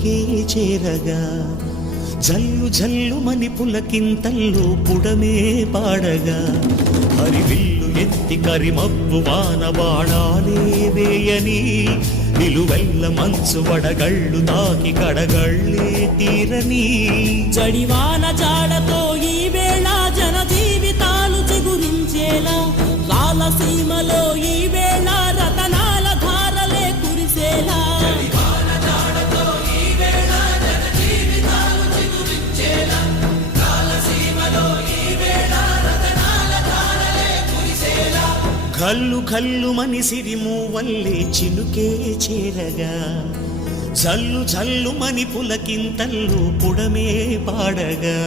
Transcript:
చినుకే చేరగా జల్లు జల్లుమని పులకింతల్లో పుడమే పాడగా హరివిల్లు ఎత్తి కరిమబ్బు వాన బాణాలే వేయని నిలువెల్ల మంచు వడగళ్ళు తాకి కడగళ్ళే తీరని జడివాన జాడతో ఈ వేళ జన జీవితాలు చిగురించేలా రాలసీమలో ఈ వేళ రతనాల ధారలే కురిసేలా కల్లు కల్లు మని సిరిమూవల్లే చినుకే చేరగా జల్లు జల్లు మని పులకింతల్లు పుడమే పాడగా